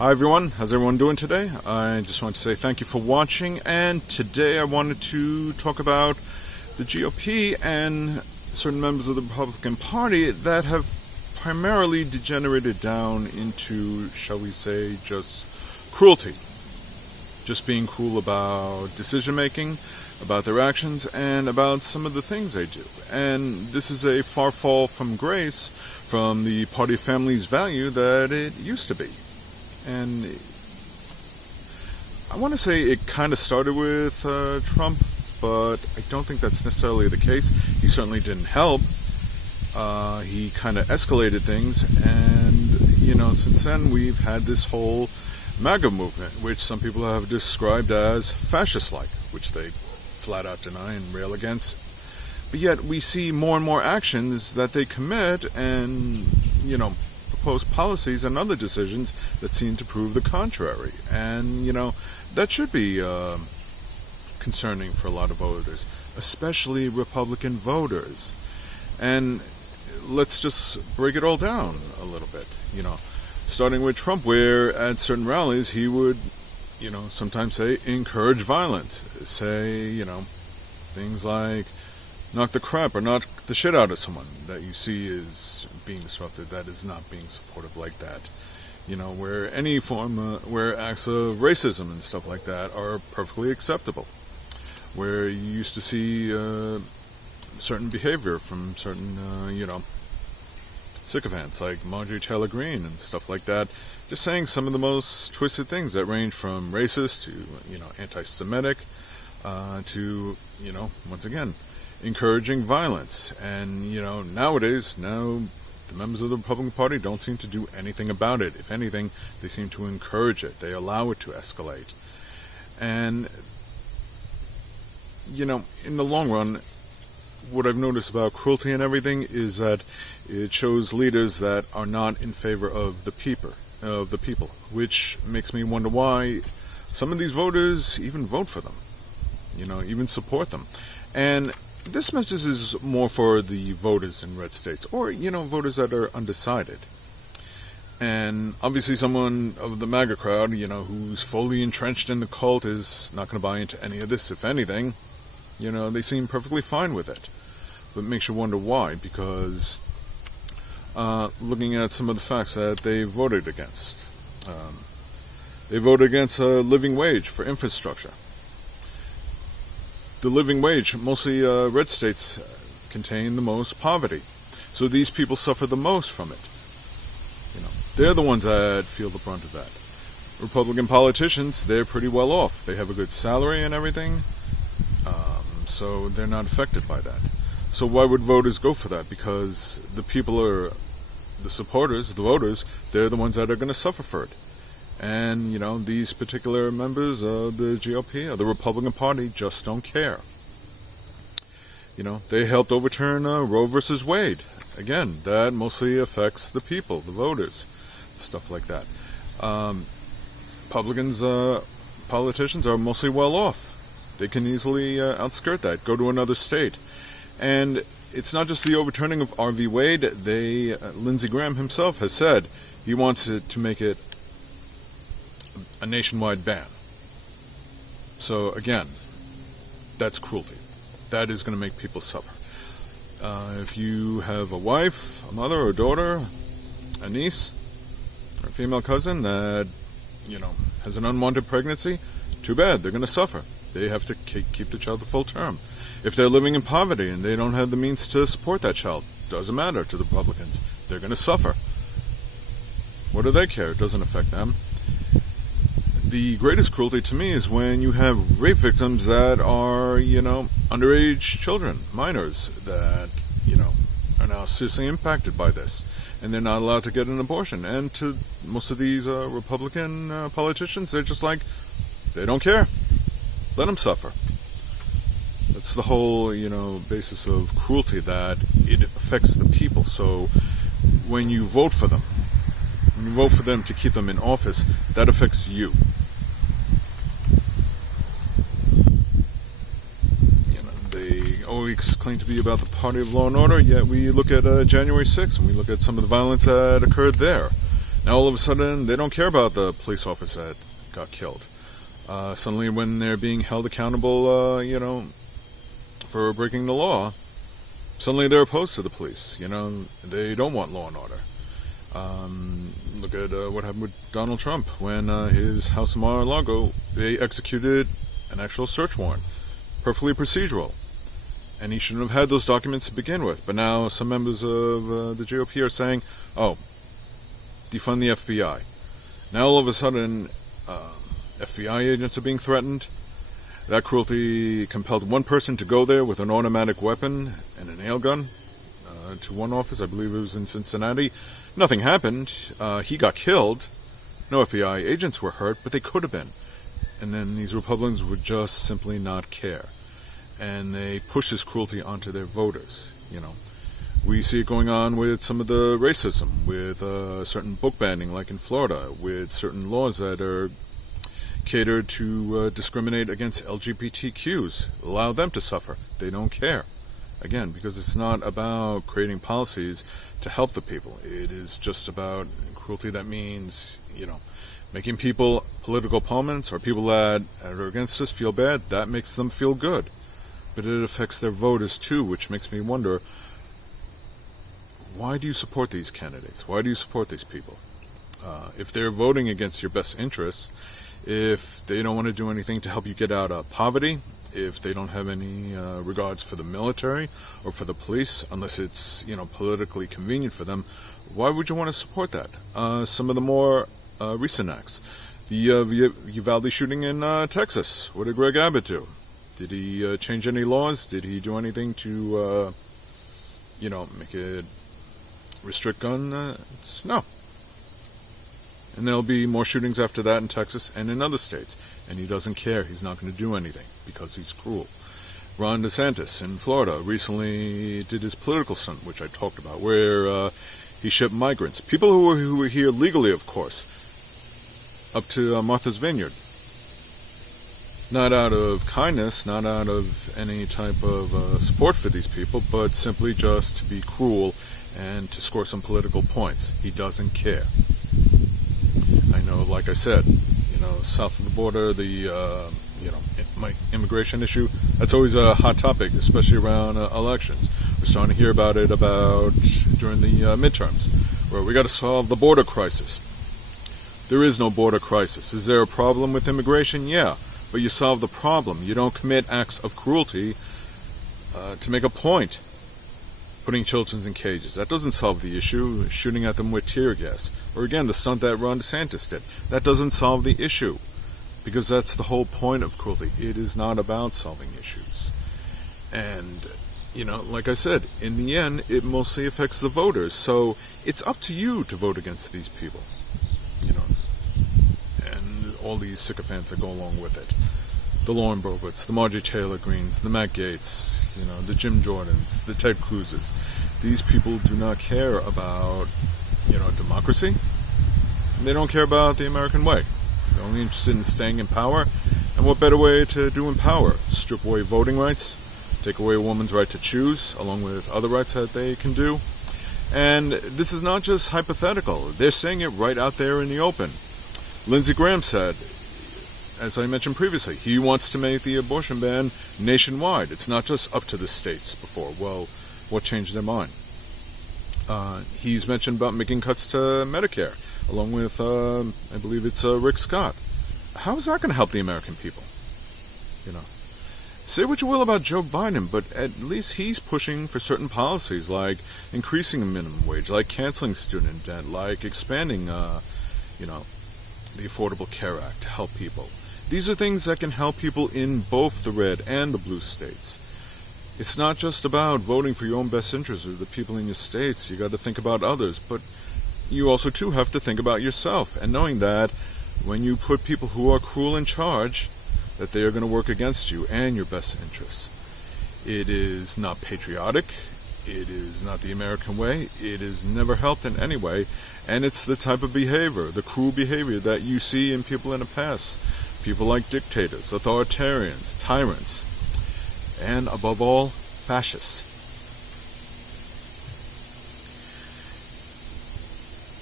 Hi everyone, how's everyone doing today? I just want to say thank you for watching, and today I wanted to talk about the GOP and certain members of the Republican Party that have primarily degenerated down into, shall we say, just cruelty. Just being cruel about decision making, about their actions, and about some of the things they do. And this is a far fall from grace from the party family's value that it used to be. And I want to say it kind of started with Trump, but I don't think that's necessarily the case. He certainly didn't help. He kind of escalated things, and since then we've had this whole MAGA movement, which some people have described as fascist-like, which they flat out deny and rail against. But yet we see more and more actions that they commit, and propose policies and other decisions that seem to prove the contrary. And that should be concerning for a lot of voters, especially Republican voters. And let's just break it all down a little bit, starting with Trump, where at certain rallies he would sometimes say encourage violence, say things like knock the crap or knock the shit out of someone that you see is being disrupted, that is not being supportive like that. Where any form, where acts of racism and stuff like that are perfectly acceptable. Where you used to see certain behavior from certain, sycophants like Marjorie Taylor Greene and stuff like that, just saying some of the most twisted things that range from racist to, anti-Semitic, to, once again, encouraging violence. And nowadays, the members of the Republican Party don't seem to do anything about it. If anything, they seem to encourage it. They allow it to escalate. And in the long run, what I've noticed about cruelty and everything is that it shows leaders that are not in favor of the people, which makes me wonder why some of these voters even vote for them, even support them. And this message is more for the voters in red states, or, voters that are undecided. And obviously someone of the MAGA crowd, who's fully entrenched in the cult is not going to buy into any of this. If anything, they seem perfectly fine with it. But it makes you wonder why, because looking at some of the facts that they voted against. They voted against a living wage for infrastructure. The living wage, mostly red states contain the most poverty. So these people suffer the most from it. They're the ones that feel the brunt of that. Republican politicians, they're pretty well off. They have a good salary and everything, so they're not affected by that. So why would voters go for that? Because the people are, the supporters, the voters, they're the ones that are going to suffer for it. And, these particular members of the GOP, or the Republican Party, just don't care. They helped overturn Roe versus Wade. Again, that mostly affects the people, the voters, stuff like that. Politicians are mostly well off. They can easily outskirt that, go to another state. And it's not just the overturning of R.V. Wade. Lindsey Graham himself has said he wants it to make it a nationwide ban. So again, that's cruelty. That is going to make people suffer. If you have a wife, a mother, or a daughter, a niece, or a female cousin that has an unwanted pregnancy, too bad, they're going to suffer. They have to keep the child the full term. If they're living in poverty and they don't have the means to support that child, doesn't matter to the Republicans. They're going to suffer. What do they care? It doesn't affect them. The greatest cruelty to me is when you have rape victims that are, underage children, minors, that, are now seriously impacted by this. And they're not allowed to get an abortion. And to most of these Republican politicians, they're just like, they don't care. Let them suffer. That's the whole, basis of cruelty, that it affects the people. So when you vote for them, to keep them in office, that affects you. They always claim to be about the party of law and order, yet we look at January 6th, and we look at some of the violence that occurred there. Now all of a sudden, they don't care about the police officer that got killed. Suddenly, when they're being held accountable, for breaking the law, suddenly they're opposed to the police. They don't want law and order. Look at what happened with Donald Trump when his house in Mar-a-Lago, they executed an actual search warrant, perfectly procedural. And he shouldn't have had those documents to begin with. But now some members of the GOP are saying, oh, defund the FBI. Now all of a sudden, FBI agents are being threatened. That cruelty compelled one person to go there with an automatic weapon and a nail gun to one office. I believe it was in Cincinnati. Nothing happened. He got killed. No FBI agents were hurt, but they could have been. And then these Republicans would just simply not care. And they push this cruelty onto their voters. We see it going on with some of the racism, with certain book banning, like in Florida, with certain laws that are catered to discriminate against LGBTQs, allow them to suffer. They don't care. Again, because it's not about creating policies to help the people. It is just about cruelty that means, making people, political opponents, or people that are against us feel bad. That makes them feel good. But it affects their voters too, which makes me wonder, why do you support these candidates? Why do you support these people? If they're voting against your best interests, if they don't want to do anything to help you get out of poverty, if they don't have any regards for the military or for the police, unless it's politically convenient for them, why would you want to support that? Some of the more recent acts, the Uvalde shooting in Texas. What did Greg Abbott do? Did he change any laws? Did he do anything to make it restrict guns? No. And there'll be more shootings after that in Texas and in other states. And he doesn't care. He's not going to do anything because he's cruel. Ron DeSantis in Florida recently did his political stunt, which I talked about, where he shipped migrants, people who were here legally, of course, up to Martha's Vineyard. Not out of kindness, not out of any type of support for these people, but simply just to be cruel and to score some political points. He doesn't care. I know, like I said, south of the border, the my immigration issue, that's always a hot topic, especially around elections. We're starting to hear about it during the midterms, where we got to solve the border crisis. There is no border crisis. Is there a problem with immigration? Yeah, but you solve the problem. You don't commit acts of cruelty to make a point. Putting children in cages, that doesn't solve the issue. Shooting at them with tear gas, or again the stunt that Ron DeSantis did, that doesn't solve the issue, because that's the whole point of cruelty. It is not about solving issues. And like I said, in the end it mostly affects the voters, so it's up to you to vote against these people, and all these sycophants that go along with it. The Lauren Boeberts, the Marjorie Taylor Greens, the Matt Gaetz, the Jim Jordans, the Ted Cruzes. These people do not care about, democracy. They don't care about the American way. They're only interested in staying in power. And what better way to do in power? Strip away voting rights, take away a woman's right to choose, along with other rights that they can do. And this is not just hypothetical. They're saying it right out there in the open. Lindsey Graham said, as I mentioned previously, he wants to make the abortion ban nationwide. It's not just up to the states before. Well, what changed their mind? He's mentioned about making cuts to Medicare, along with, I believe it's Rick Scott. How is that going to help the American people? Say what you will about Joe Biden, but at least he's pushing for certain policies, like increasing the minimum wage, like canceling student debt, like expanding, the Affordable Care Act to help people. These are things that can help people in both the red and the blue states. It's not just about voting for your own best interests or the people in your states. You got to think about others, but you also too have to think about yourself, and knowing that when you put people who are cruel in charge, that they are going to work against you and your best interests. It is not patriotic. It is not the American way. It has never helped in any way, and it's the type of behavior, the cruel behavior that you see in people in the past. People like dictators, authoritarians, tyrants, and above all, fascists.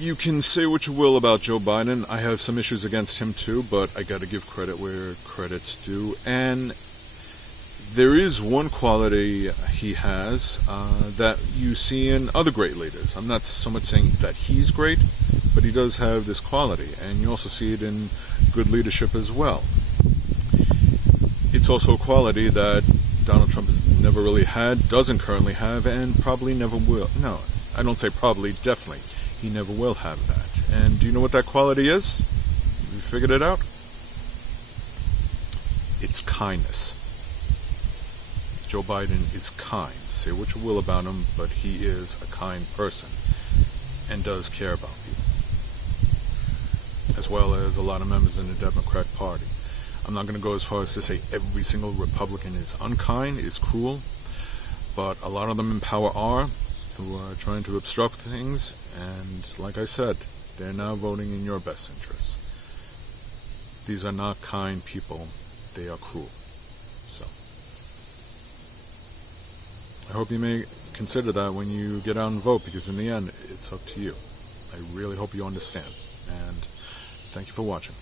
You can say what you will about Joe Biden. I have some issues against him too, but I got to give credit where credit's due. And there is one quality he has that you see in other great leaders. I'm not so much saying that he's great, but he does have this quality. And you also see it in good leadership as well. It's also a quality that Donald Trump has never really had, doesn't currently have, and probably never will. No, I don't say probably, definitely. He never will have that. And do you know what that quality is? You figured it out? It's kindness. Joe Biden is kind. Say what you will about him, but he is a kind person and does care about people, as well as a lot of members in the Democrat Party. I'm not going to go as far as to say every single Republican is unkind, is cruel, but a lot of them in power are, who are trying to obstruct things, and like I said, they're now voting in your best interests. These are not kind people, they are cruel. So, I hope you may consider that when you get out and vote, because in the end, it's up to you. I really hope you understand, and thank you for watching.